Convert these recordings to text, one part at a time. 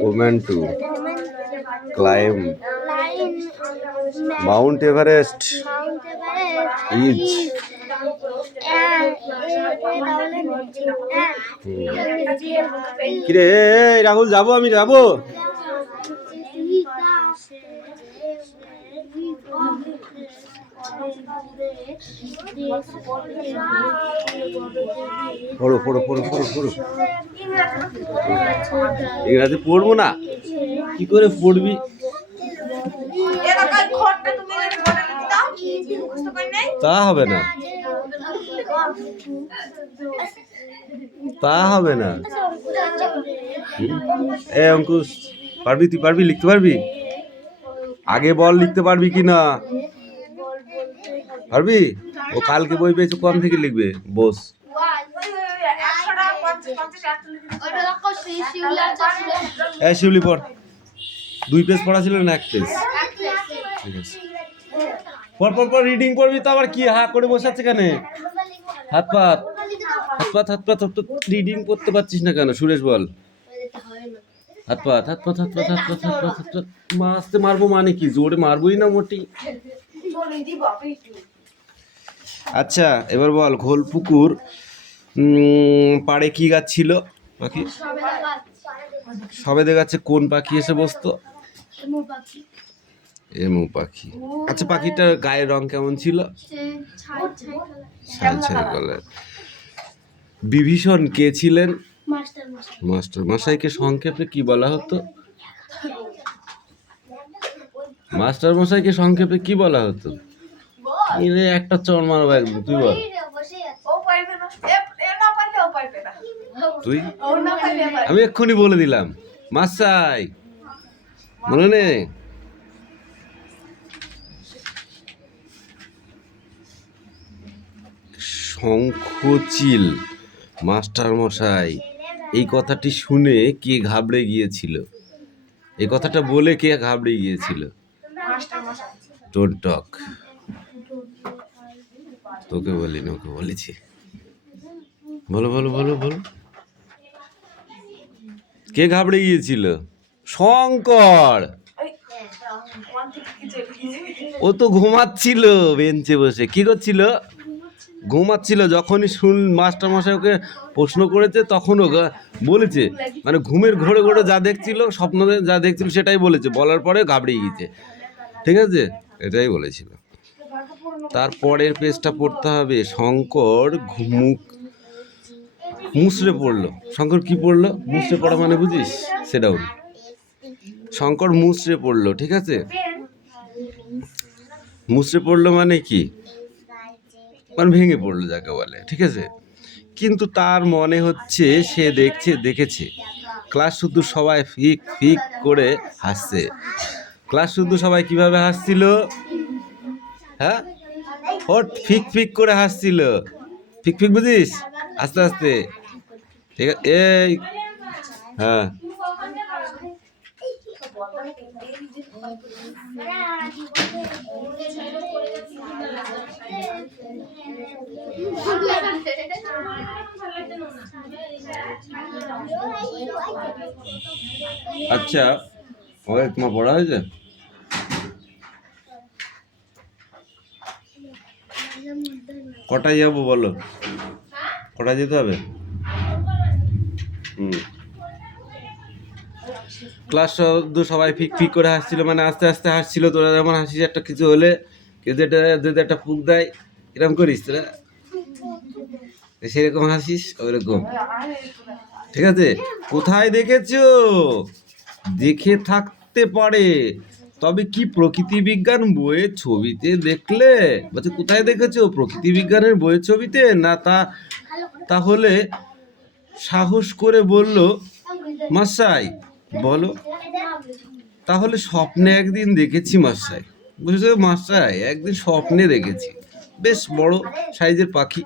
Woman to climb Mount Everest is কিরে রাহুল যাবো আমি যাবো পড়ো পড়ো পড়ো পড়ো পড়ো ইংরাজি পড়বো না কি করে পড়বি তা হবে না তা হবে না এ অঙ্কুশ পারবি তুই পারবি লিখতে পারবি আগে বল লিখতে পারবি কি না পারবি ও কালকে বই পেয়েছে কোন থেকে লিখবে বস শিউলি পড় 2 পেজ পড়া ছিল না 1 পেজ ঠিক আছে পর পর পর রিডিং করবি তো আবার কি হা করে বসে আছে কেন হাত পাত রিডিং করতে পারছিস না কেন সুরেশ বল হাত পাত মারতে মারবো মানে কি জোরে মারবোই না মোটি আচ্ছা এবার বল ঘোলপুকুর পাড়ে কি গাছ ছিল পাখি সবে দেখাচ্ছে কোন পাখি এসে বসতো এমু পাখি আচ্ছা পাখিটার গায়ের রং কেমন ছিল ছাই কালার বিভীষণ কে ছিলেন মাস্টার মশাইকে সংক্ষেপে কি বলা হতো মাস্টার মশাইকে সংক্ষেপে কি বলা হতো একটা চর মারবো একদম তুই বল তুই আমি এক্ষুনি বলে দিলাম মাস্টাই মনে নেই শঙ্খচিল মাস্টার মশাই এই কথাটি শুনে কে ঘাবড়ে গিয়েছিল এই কথাটা বলে কে ঘাবড়ে গিয়েছিল ডোন্ট টক তোকে বলিনি ওকে বলেছি বলো বলো বলো বলো কে ঘাবড়ে গিয়েছিল শঙ্কর ও তো ঘুমাচ্ছিল বেঞ্চে বসে কি করছিল ঘুমাচ্ছিল যখনই মাস্টার মশাই ওকে প্রশ্ন করেছে তখন ও বলেছে মানে ঘুমের ঘোরে ঘোরে যা দেখছিল স্বপ্নে যা দেখছিল সেটাই বলেছে বলার পরে ঘাবড়ে গিয়েছে ঠিক আছে এটাই বলেছিল তারপরের পেজটা পড়তে হবে শঙ্কর মুসড়ে পড়লো শঙ্কর কি পড়লো মুসড়ে পড়া মানে বুঝিস সেটাও শঙ্কর মুসড়ে পড়লো ঠিক আছে মুসড়ে পড়লো মানে কি মানে ভেঙে পড়লো যাকে বলে ঠিক আছে কিন্তু তার মনে হচ্ছে সে দেখেছে ক্লাস শুদ্ধ সবাই ফিক ফিক করে হাসছে ক্লাস শুদ্ধ সবাই কিভাবে হাসছিল হ্যাঁ হট ফিক ফিক করে হাসছিল ফিক ফিক বুঝিস আস্তে আস্তে ঠিক আছে এই হ্যাঁ আচ্ছা ওই তোমার পড়া হয়েছে কটায় যাবো বলো কটায় যেতে হবে ক্লাস সবাই ফিক ফিক করে হাসছিল মানে আস্তে আস্তে হাসছিল তোরা যেমন হাসিস একটা কিছু হলে কেউ যেটা একটা ফুক দেয় এরকম করিস তোরা সেরকম হাসিস ওইরকম ঠিক আছে কোথায় দেখেছো দেখে থাকতে পারে তবে কি প্রকৃতি বিজ্ঞান বইয়ের ছবিতে দেখলে বলছে কোথায় দেখেছো প্রকৃতি বিজ্ঞানের বইয়ের ছবিতে না তাহলে সাহস করে বলল মশাই বলো তাহলে স্বপ্নে একদিন দেখেছি মশাই বুঝছো মশাই একদিন স্বপ্নে দেখেছি বেশ বড় সাইজের পাখি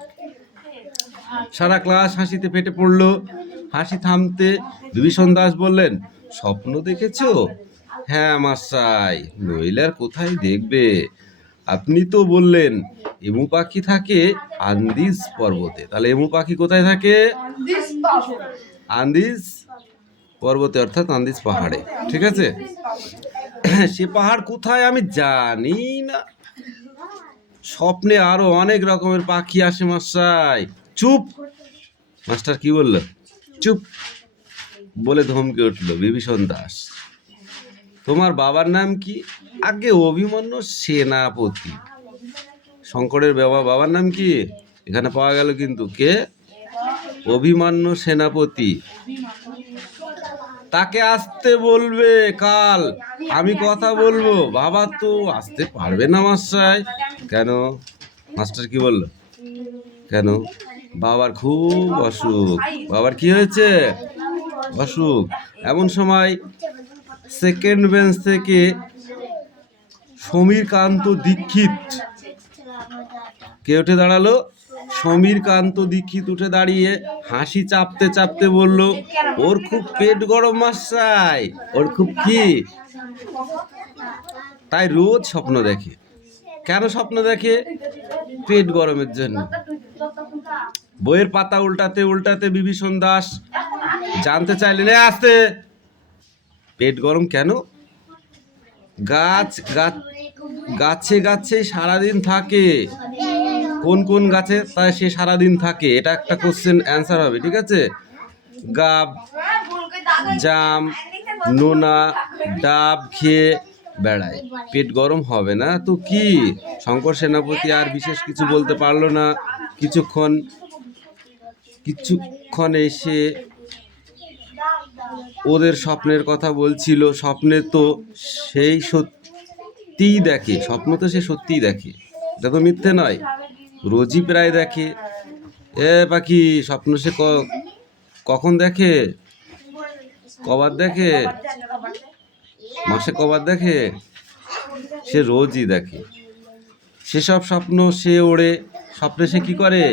সারা ক্লাস হাসিতে ফেটে পড়লো হাসি থামতে বিভীষণ দাস বললেন, স্বপ্ন দেখেছো? হ্যাঁ মশাই, নইলে আর কোথায় দেখবে? আপনি তো বললেন এমু পাখি থাকে আন্দিজ পর্বতে, তাহলে এমু পাখি কোথায় থাকে? আন্দিজ পর্বতে, অর্থাৎ আন্দিজ পাহাড়ে। ঠিক আছে, সে পাহাড় কোথায় আমি জানি না। স্বপ্নে আরো অনেক রকমের পাখি আসে মশাই। চুপ! মাস্টার কি বললো? চুপ বলে ধমকে উঠলো বিভীষণ দাস। তোমার বাবার নাম কি? আগে অভিমন্যু সেনাপতি। শঙ্করের বাবার নাম কি? এখানে পাওয়া গেল কিন্তু, কে? অভিমন্যু সেনাপতি। তাকে আসতে বলবে কাল, আমি কথা বলবো। বাবা তো আসতে পারবে না মশাই। কেন? মাস্টার কি বললো? কেন? বাবার খুব অসুখ। বাবার কি হয়েছে? অসুখ। এমন সময় সেকেন্ড বেঞ্চ থেকে সমীরকান্ত দীক্ষিত কে উঠে দাঁড়ালো? সমীরকান্ত দীক্ষিত উঠে দাঁড়িয়ে হাসি চাপতে চাপতে বলল, ওর খুব পেট গরম মশাই। ওর খুব কি? তাই রোজ স্বপ্ন দেখে। কেন স্বপ্ন দেখে? পেট গরমের জন্য। বইয়ের পাতা উল্টাতে উল্টাতে বিভীষণ দাস জানতে চাইলেন, আসতে পেট গরম কেন? গাছে গাছে সারাদিন থাকে। কোন কোন গাছে তাই সে সারাদিন থাকে? এটা একটা কোশ্চেন অ্যান্সার হবে। ঠিক আছে, গাব, জাম, নোনা, ডাব খেয়ে বেড়ায়। পেট গরম হবে না তো কি? শঙ্কর সেনাপতি আর বিশেষ কিছু বলতে পারলো না। কিছুক্ষণ এসে ওদের স্বপ্নের কথা বলছিল। স্বপ্নে তো সেই সত্যিই দেখে। স্বপ্ন তো সে সত্যিই দেখে, এটা তো মিথ্যে নয়। রোজই প্রায় দেখে। এ পাখি, স্বপ্ন সে কখন দেখে? কবার দেখে? মাসে কবার দেখে? সে রোজই দেখে। সেসব স্বপ্ন সে ওড়ে। স্বপ্নে সে কি করে?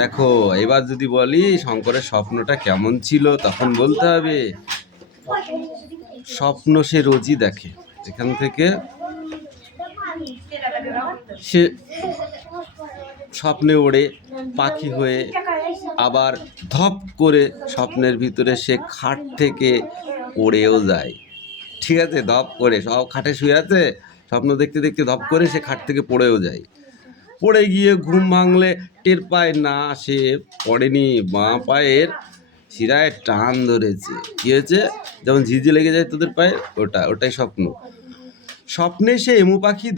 দেখো, এবার যদি বলি শঙ্করের স্বপ্নটা কেমন ছিল, তখন বলতে হবে স্বপ্ন সে রোজই দেখে। এখান থেকে সে স্বপ্নে ওড়ে পাখি হয়ে, আবার ধপ করে স্বপ্নের ভিতরে সে খাট থেকে পড়েও যায়। ঠিক আছে, ধপ করে, সব খাটে শুয়ে আছে, স্বপ্ন দেখতে দেখতে ধপ করে সে খাট থেকে পড়েও যায়। পড়ে গিয়ে ঘুম ভাঙলে টের পায় না সে পড়েনি, বাঁ পায়ের শিরায় টান ধরেছে। কি হয়েছে? যেমন ঝিঝি লেগে যায় তোদের পায়ে, ওটাই স্বপ্ন। স্বপ্নে সে এমু পাখি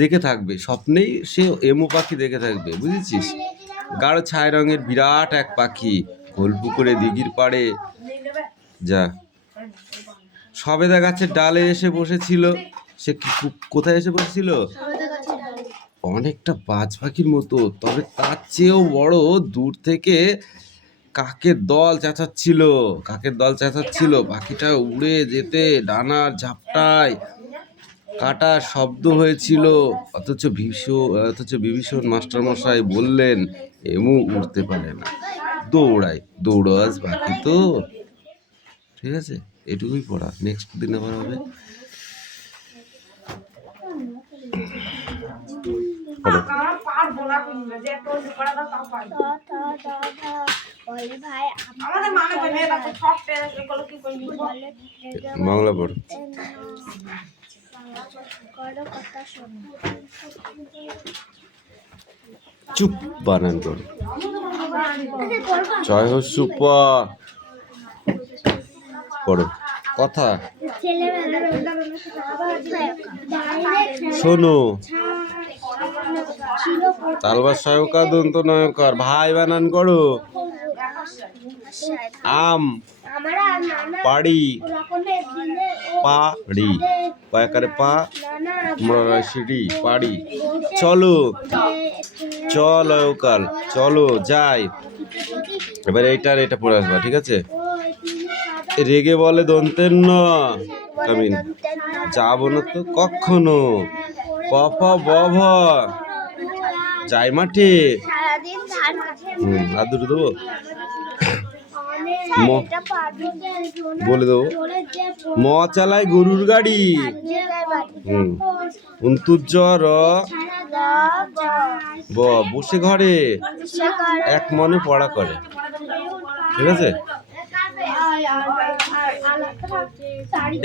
দেখে থাকবে। স্বপ্নেই সে এমু পাখি দেখে থাকবে, বুঝেছিস? গাঢ় ছাই রঙের বিরাট এক পাখি গোলপুকুরে দিঘির পাড়ে যা সবেদা গাছের ডালে এসে বসেছিল। সে কোথায় এসে বসেছিল? অনেকটা বাজ পাখির মতো, তবে তার চেয়েও বড়। দূর থেকে কাকের দল চেঁচাচ্ছিল। পাখিটা উড়ে যেতে ডানার ঝাপটায় কাটার শব্দ হয়েছিল। অথচ বিভীষণ মাস্টারমশাই বললেন, এমু উড়তে পারে না, দৌড়াস পাখি তো। ঠিক আছে, এটুকুই পড়া। নেক্সট দিন আবার হবে। বাংলা পড়। চুপ, বানান করো। জয় হস্যু প পড়ো। কথা শোনো। তালবার সহায়কা দন্ত নয়কার, ভাই বানান করো। আম, পাড়ি, পাড়ি, পায়াকারে পা, সিঁড়ি, পাড়ি। চলো, চল অয়কাল, চলো যাই। এবার এটা পড়ে আসবা। ঠিক আছে, রেগে বলে দন্তের ন কামিন, যাবো না তো কখনো। পফ বভ, যাই মাঠে। আর দুটো দেবো। বলে দেবো, ম চালায় গরুর গাড়ি। র ব বসে ঘরে এক মনে পড়া করে। ঠিক আছে,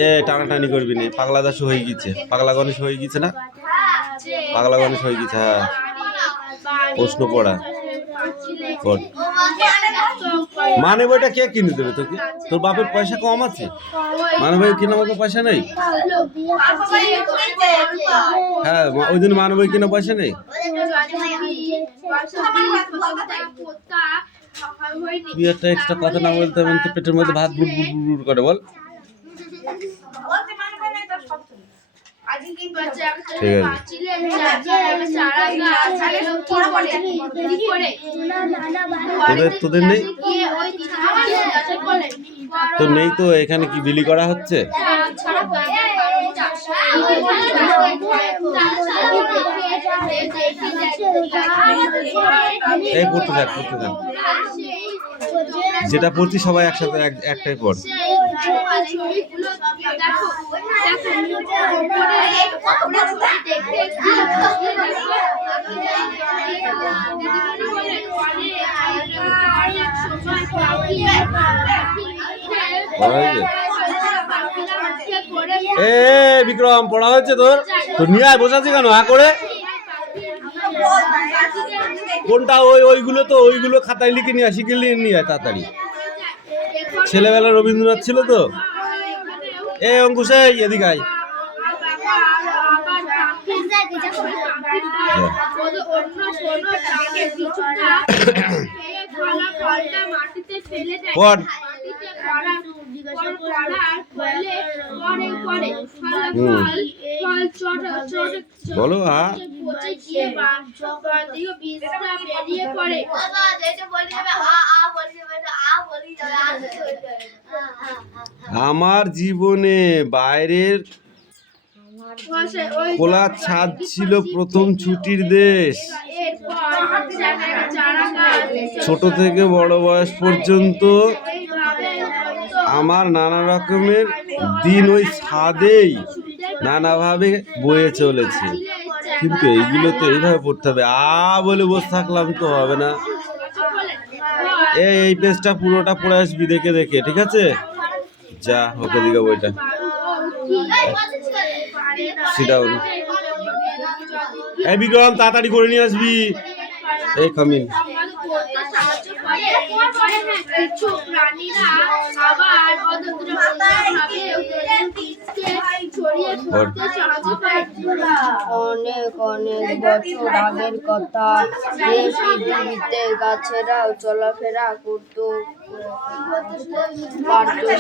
এ টানাটানি করবি না, পাগলা দাস হয়ে গেছে, পাগলা গণেশ হয়ে গেছে না, পাগলা গণেশ হয়ে গেছে। হ্যাঁ, প্রশ্ন পড়া পড়। মানে বইটা কে কিনে দেবে তোকে? তোর বাপের পয়সা কম আছে? মানে বই কেনার মতো পয়সা নেই? হ্যাঁ, ওই জন্য মানে বই কেনার পয়সা নেই। তুই একটা এক্সট্রা কথা না বলতে হবে তো, পেটের মধ্যে ভাত বুট বুট বুট করে বল। ঠিক আছে, তোদের নেই? তো নেই তো, এখানে কি বিলি করা হচ্ছে? এই পড়তে থাক, পড়তে থাক, যেটা পড়ছি সবাই একসাথে একটাই পড়। এ বিক্রম, পড়া হচ্ছে তোর? তোর নিয়ে আয়, বসাচ্ছি কেন হা করে? কোনটা? ওইগুলো তো, ওইগুলো খাতায় লিখে নিয়ে আসি, নিয়ে আয় তাড়াতাড়ি। ছেলেবেলা রবীন্দ্রনাথ ছিল তো। এ অঙ্কুশ, এদিকে আয়। পড়। বলো। হ্যাঁ, আমার জীবনে বাইরের খোলা ছাদ ছিল প্রথম ছুটির দেশ। ছোট থেকে বড় বয়স পর্যন্ত আমার নানা রকমের দিন ওই ছাদেই নানাভাবে বয়ে চলেছে। কিন্তু এইগুলো তো এইভাবে পড়তে হবে, বলে বসে থাকলাম তো হবে না। এই পেজটা পুরোটা পড়ে আসবি দেখে দেখে, ঠিক আছে? যা, ওকে দিকে বইটা। এই বিক্রম, তাড়াতাড়ি করে নিয়ে আসবি। এই কামিন। অনেক অনেক বছর আগের কথা, এই পৃথিবীতে গাছেরাও চলাফেরা করতো,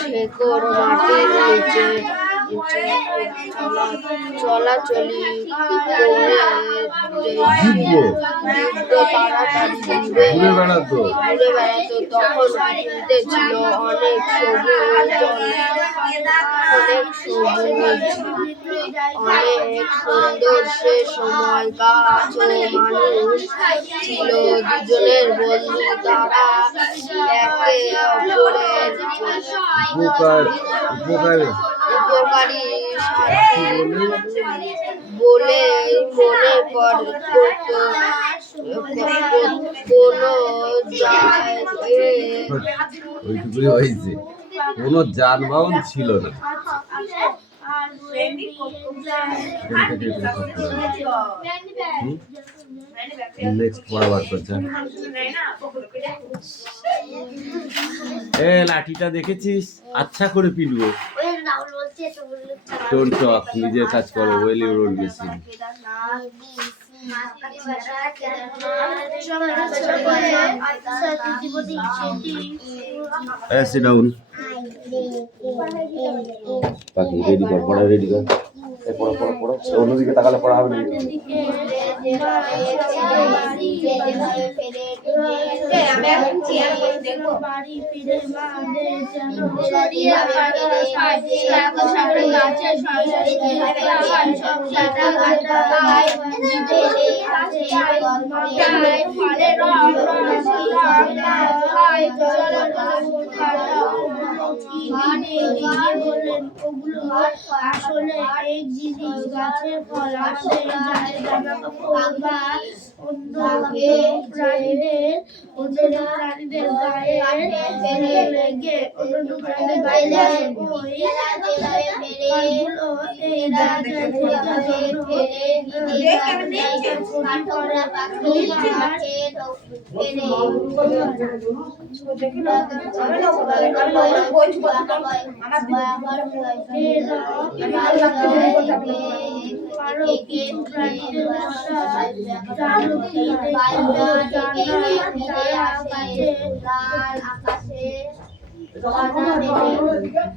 শেকড় মাটির নিচে চলাচলি করে তাড়াতাড়ি ঘুরে বেড়াতো। তখন পৃথিবীতে ছিল অনেক সবুজ, অনেক সুন্দর। সে সময় গাছ ও মানুষ ছিল দুজনের বন্ধু। তারা একে অপরের উপকারী বলে মনে করত। কোনো যানবাহন ছিল না। নেক্সট পড়াবার করছে। লাঠিটা দেখেছিস? আচ্ছা করে পিলবো। ডোন্ট টক, নিজের কাজ করো। Well your own machine. Sit down. বাকি রেডি কর, পড়া রেডি কর। পড়ো। অন্যদিকে তাকালে পড়া হবে না। দিদি বললেন, ওগুলো আসলে এক জিনিস, গাছের ফল। আমাদের যাদের জামা কাপড় বা অন্য প্রাণীদের গায়ে লেগে অন্য প্রাণীদের গায়ে লাগে, ওই ফলগুলো এই জায়গায়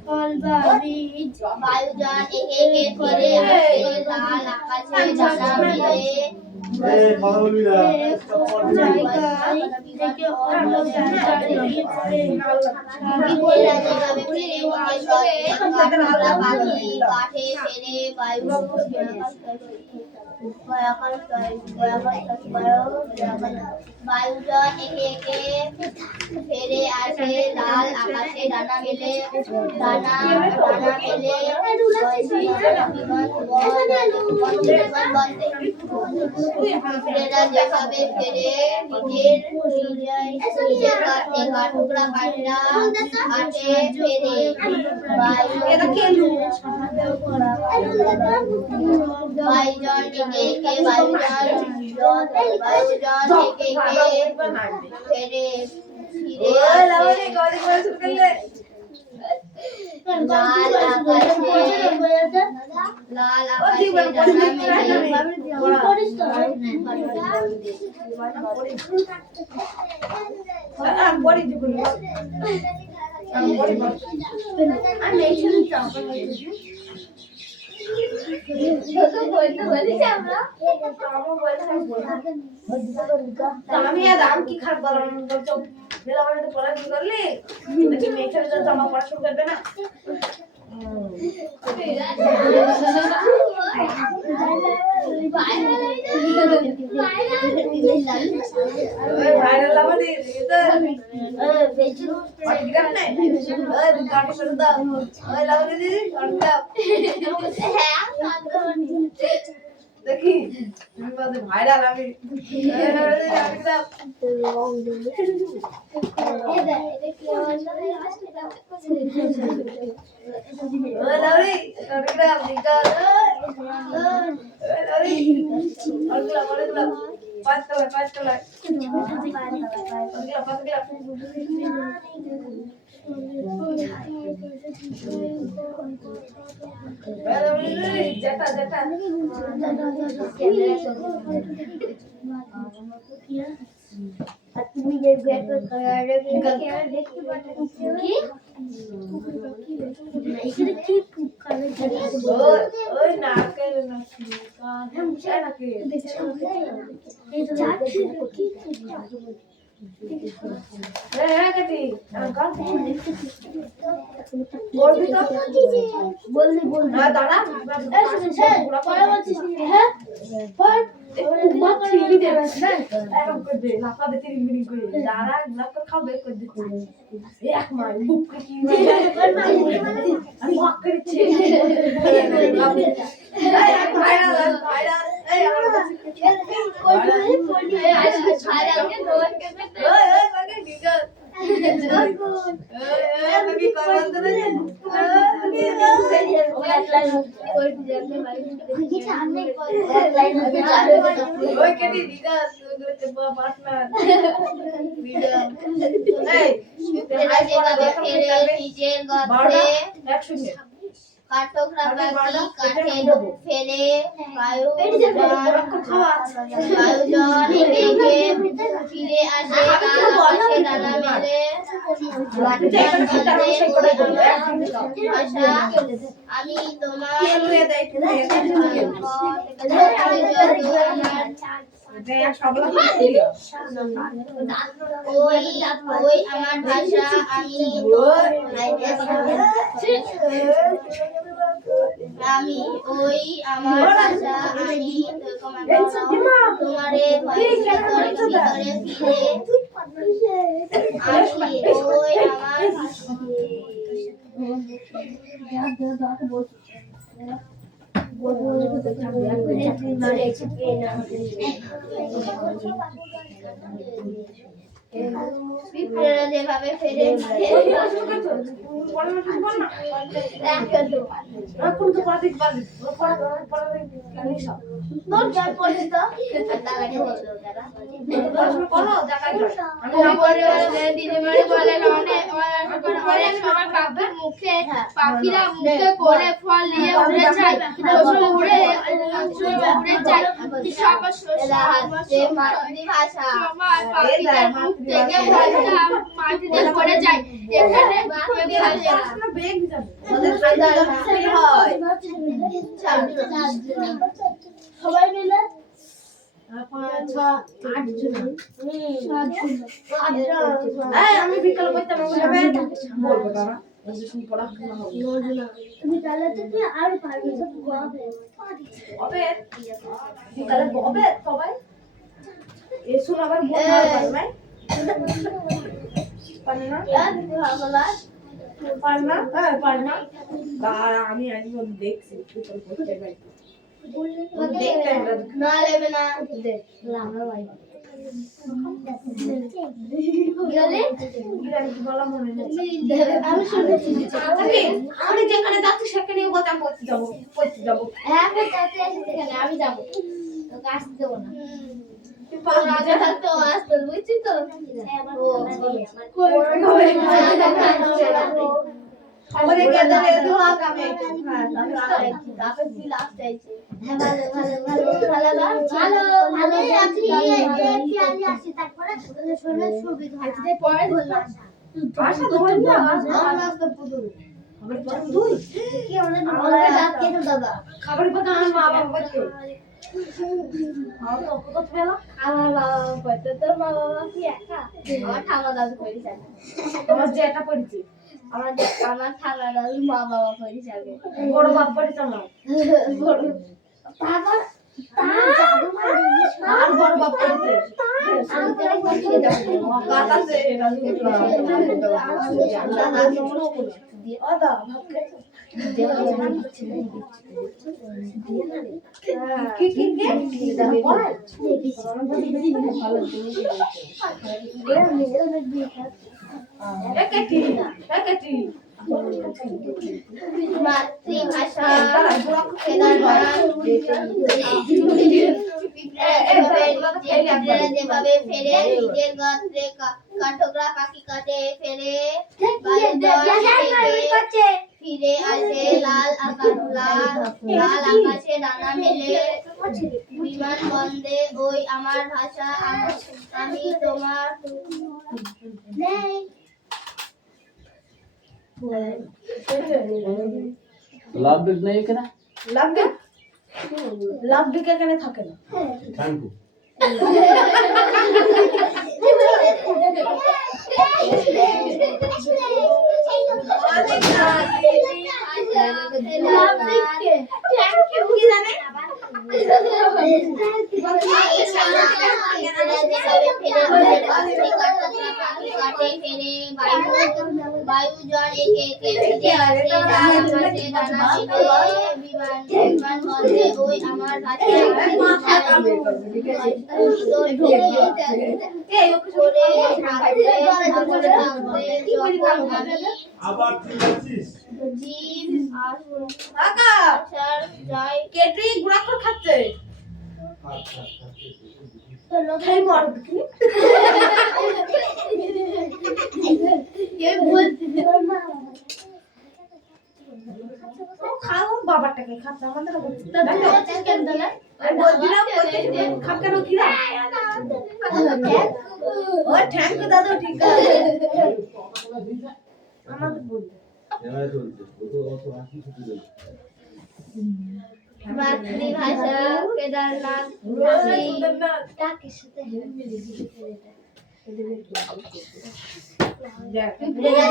ফল বা বীজ বায়ুযান একে একে ফিরে আসে লাল আকাশে ডানা মেলে জায়গায় থেকে অন্য জায়গায় গিয়ে পড়ে। ফিরে পাখি কাঠে ফেরে বায়ুযান একে একে ফিরে আসে লাল আকাশে ডানা মেলে ফেরেরা যেভাবে ফেরে নিজের কাঠঠোকরা পাখিরা কাঠে ফেরে বায়ুযান একে একে বায়ুযান একে একে ফেরে লাল আকাশে ডানা আমি আর দাম কি খারাপ বললাম বলছো বেলা মানে তো পড়া কি করলি নাকি মেয়ে ছেলে তো আমার পড়া শুরু করবে না ভাইরাল লাভ দিয়ে তো বেচি পাঠিয়ে না গাড়ি করে দাও ওই লাভ দিয়ে গাড়ি দাও দেখি তুমি বলতে ভাইরাল আমি দাও ওই লাউরি গাড়ি দাও দিকা ওই লাউরি অরগুলা পাঁচ তলা অরগুলা যেটা তুমি যে দেখতে পাচ্ছ কি এখানে কি কালো ওই নাকের নাকি কানে মুছে নাকি এই তো কি কাটি কাল বললি না দাঁড়া পরে বলছিস হ্যাঁ পর মা ছিলি দেবে না এরকম করে দে লাফা দে তিরিং করে দাঁড়া লাফা খাবে করে দিচ্ছি এক মাই বুক কি আমি হক করেছি ভাইরাল এই আমার কাঠঠোকরা পাখি কাঠে ফেলে বায়ুযান একে ফিরে আসে আকাশে ডানা মেলে ভাষা আমি তোমার ওই আমার ভাষা আমি ওই আমার ভাষা আমি তোমারে ভিতরে ফিরে আসি ওই আমার পিঁপড়েরা যেভাবে ফেরে এখন তো পাদিক পাদিক তোর যা পড়ে তো দাদাকে বললো দাদা করো দেখাই দিদিমারি বলেন অনেক সময় পাখির মুখে পাখিরা মুখে করে ফল নিয়ে উড়ে যায় উড়ে যায় মাতৃভাষা পাখিদের মুখ থেকে মাটিতে পড়ে যায় এখানে বেগ যাবে ওদের ফায়দা হয় সবাই মিলে আমি বিকাল করতে বলবো তারা পড়াশোনা হবে তুমি তাহলে থেকে আর পারবে সব গবে হবে বিকালে হবে সবাই এসুন আবার মন ভালো পারবে পারে না পারে না হ্যাঁ পারে না আর আমি আজ দেখছি বিকাল করতে পারি না লেবে না আমরা ভাই আমি যেখানে যাচ্ছি সেখানে বলতাম পড়তে যাবো হ্যাঁ আমি যাবো তোকে আসতে দেবো না আগে থাকতে আসতো বুঝছি তো আমাদের গেদারে ধোয়া কামে তাকে কি লাভ চাইছে ভালো আপনি আমি আসি তারপরে শোনা সুবিধা হয় পরে ধরলাম ভাষা ধরে না আমার রাস্তা পুতুল আমার পরে দুই কি আমাদের দাঁত কেটে দাদা খাবার কথা আমার মা বাবা বলতে আর তো কত বেলা আমার বাবা করতো তোর মা বাবা কি একা আমার ঠামা দাদু করেছে তোমার যে এটা পড়েছি আমার ঠামা দাদু মা বাবা করেছে আগে বড় বাপ পড়েছে আমার তারপর তার জাদু আর বড় বাপ পড়েছে কাটাছে আদা ভাব কি কি কি মাতৃভাষা যেভাবে ফেরে নিজের গাত্রে কাঠকরা পাখি কাটে ফেরে ফিরে আসে লাল আকাশে ডানা মেলে বিমান বন্দে ওই আমার ভাষা আমি তোমার লাভ বিক নাই এখানে লাভ দিকে এখানে থাকে না থ্যাংক ইউ বায়ু জল একে ফিরে আসে বিমান বন্দে ওই আমার আবার ঠিক আছিস জীব কাকা জয় কেটরি গুড়া করে খাচ্ছে খাই মার দেখি খাও বাবাটাকে খাচ্ছে আমাদের খাপকানো কিরা ও থ্যাংক ইউ দাদা ঠিক আছে আমাদের বল এবার চলছে কত অত হাসি ছুটি গেল মাতৃভাষা কেদারনাথ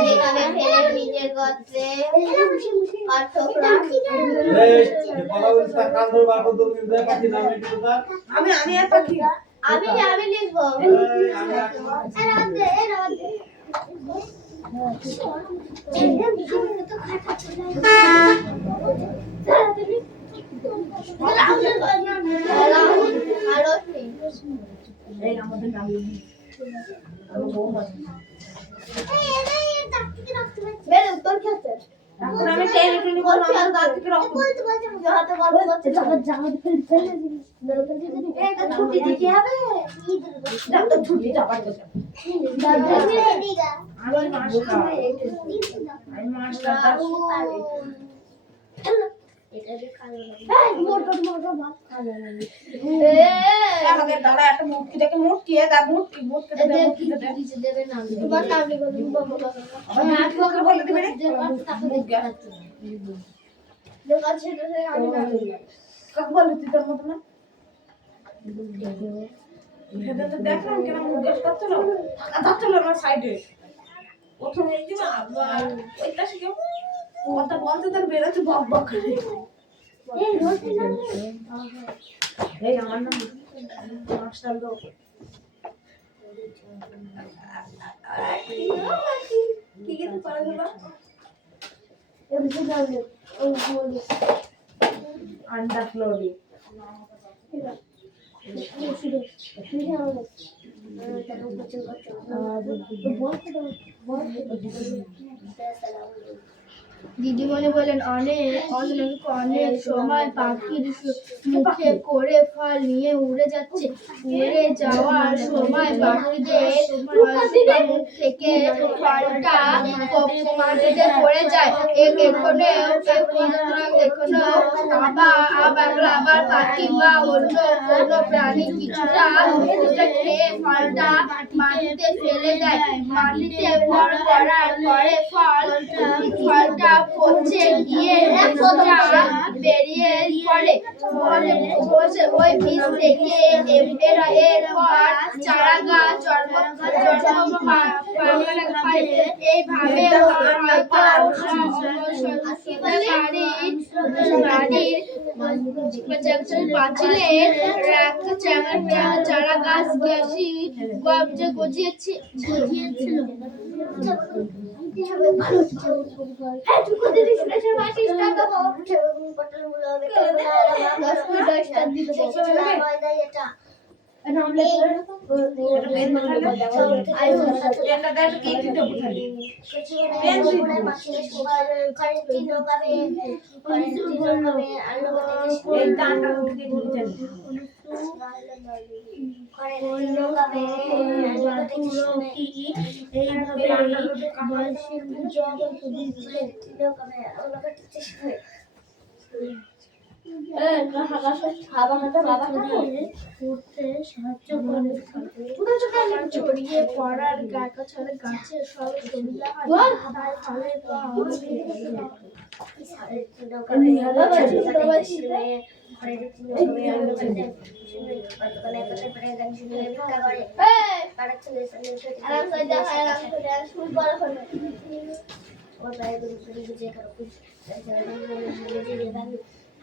যেভাবে ফেরে নিজের গোত্রে অর্থক্রম এই কথা বলছিস তা কান ধরে বার করে দৌড় দিতে পাখি নাম লিখে দাও আমি আর পাখি আমি লিখবো আমি তো খাটা এই আমাদের নাম এখন আমি টেলিটুনি বলবো আমার দাঁত থেকে রক্ত ছুটি দিতে হবে ডাক্তার ছুটি যাবার কথা আমি মাস্টার আমাদের দাদা একটা মুটকি দেখে মুটকি দা মুটকি মুটকি দেবে না তোমার নাম লিখো মুটকি বলে দিবে রে কাকু বলে তুই তোর মত না ভেবে তো দেখলাম কেন মুখ গ্যাস করছিল যাচ্ছিল আমার সাইডে প্রথমে এই দিন আবার ওইটা শিখে কথা বলতে তার বেরোচ্ছে বক বক করে এই আমার নাম মাস্টার লোক কি কি পারা গেল আন্ডার ফ্লোরি দিদিমণি বলেন অনেক সময় পাখির মুখে করে ফল নিয়ে উড়ে যাচ্ছে উড়ে যাওয়ার সময় পাখিদের মুখ থেকে ফলটা মাটিতে পড়ে যায় আবার পাখি বা অন্য কোনো প্রাণী কিছুটা খেয়ে ফলটা মাটিতে ফেলে দেয় মাটিতে ভর করার পরে ফলটা পচে গিয়ে বেরিয়ে পড়ে ওই বীজ থেকে এরপর চারা গাছ জন্ম এইভাবে বাড়ির চারা গাছ গজিয়েছিল ছড়িয়ে পড়ার গাছার গাছের সব সুবিধা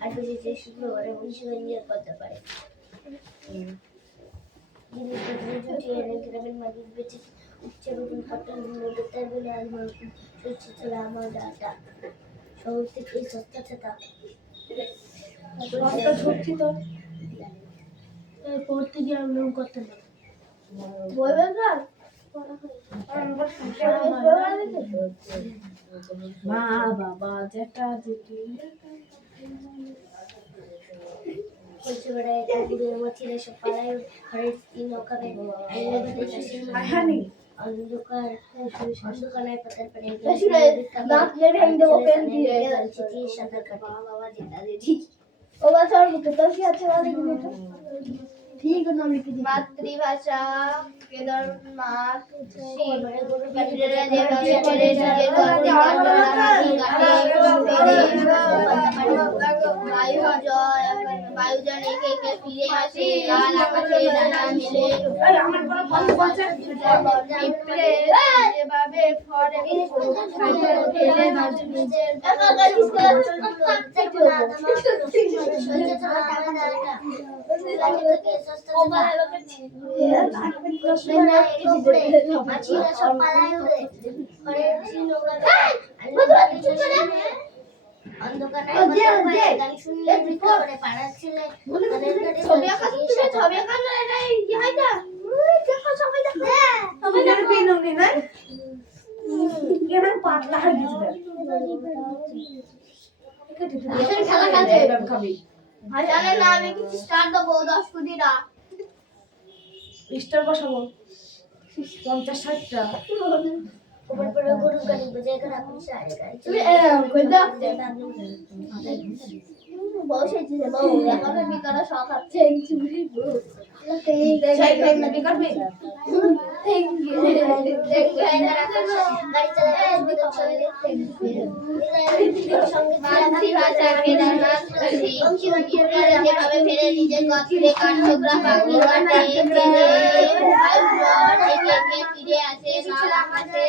আর বেশি শুরু করে মনীষী করতে পারে গ্রামের মানুষ বেঁচে উচ্চে নতুন পটল তার বলে আমার ডাটা শহর থেকে সস্তা থাকা পড়তে গিয়ে আমি করতে না বলবেন মা বাবা যেটা যেটি অন্ধকার পাতার পরে সাঁতার কাটে বাবা যেটা দিদি মাতৃভাষা কেদারনাথ বায়ুজন একে একে ফিরে আসে লাল আকাশে ডানা মেলে যেভাবে ফলে ছবি আঁকা তুমি ছবি আঁকা না এটা কি হয় না দেখো সবাই দেখো তুমি জানো পেন উনি না এরকম পাতলা হয়ে গেছে খেলা খেলছে এরকম খাবি জানে না আমি কি স্টার দেবো 10 কোটি না স্টার বসাবো 50-60টা তুমি কই দাও বসে ছিল বউ এখন ভিতরে শখ আছে চুরি বউ সেই খাই না কি করবি থ্যাংক ইউ গাড়ি চালাতে সঙ্গে বাংলা ভাষা কেদারনাথ যেভাবে ফেরে নিজের গর্তে কাঠঠোকরা পাখি কাটে ফিরে ফিরে আসে লাল আকাশে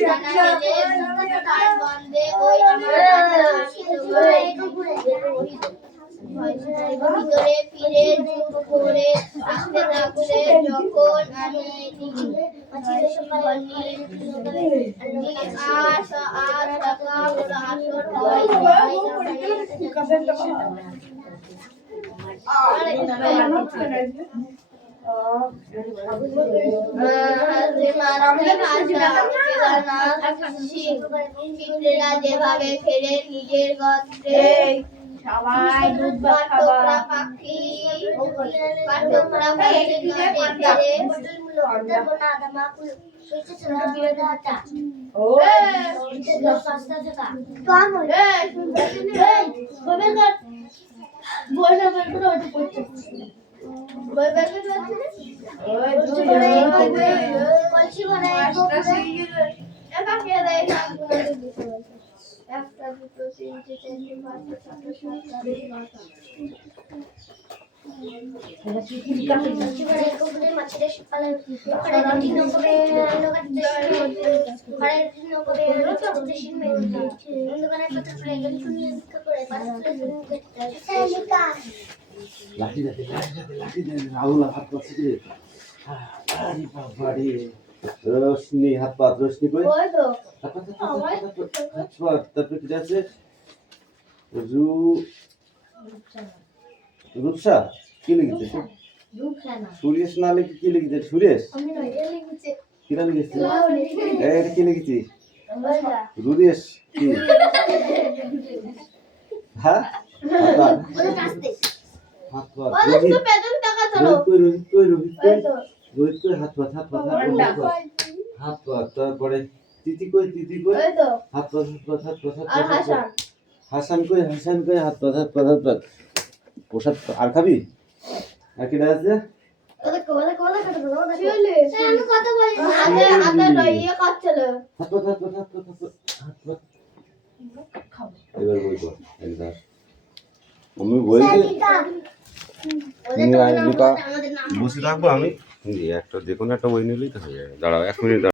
জানা গেলে তার বন্ধে ওই ভিতরে ফিরে চুপ করে আসতে থাকলে যখন আমি যেভাবে ফেরে নিজের গর্তে সবাই দুধ ভাত খাবা পাখি কাঠঠোকরা পাখির গর্তে একটা দুটো তিনটে চারটে পাঁচটা ছটা লাঠি দে রাহুল হাত পাচ্ছে রে আরে বাবা রে রোশনি হাত পা রোশনি কই হাত পা তারপরে কি আছে রূপসা কি লিখেছে সুরেশ না লিখে কি লিখেছে সুরেশ কিরা লিখেছে এটা কি লিখেছিস রুদেশ কি হ্যাঁ হাত পা রোহিত কই হাত পা হাত পা তারপরে তিতি কই হাত পা হাসান কই হাত পা প্রসাদ আর খাবি আর কি আছে হাত পা এবার বই কর একবার আমি বই বসে থাকবো আমি একটা যে কোনো একটা বই নিলেই তো হয়ে যাবে দাঁড়াও 1 মিনিট